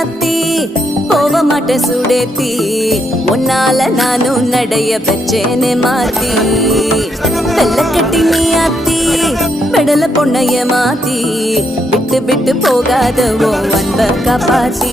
சாத்தி போக மாட்டேன் சுடேத்தி உன்னால நானும் நடைய பெச்சேனே மாத்தி வெள்ள கட்டி நீ ஆத்தி பெடல பொண்ணைய மாத்தி விட்டு விட்டு போகாத ஓ அன்ப காப்பாத்தி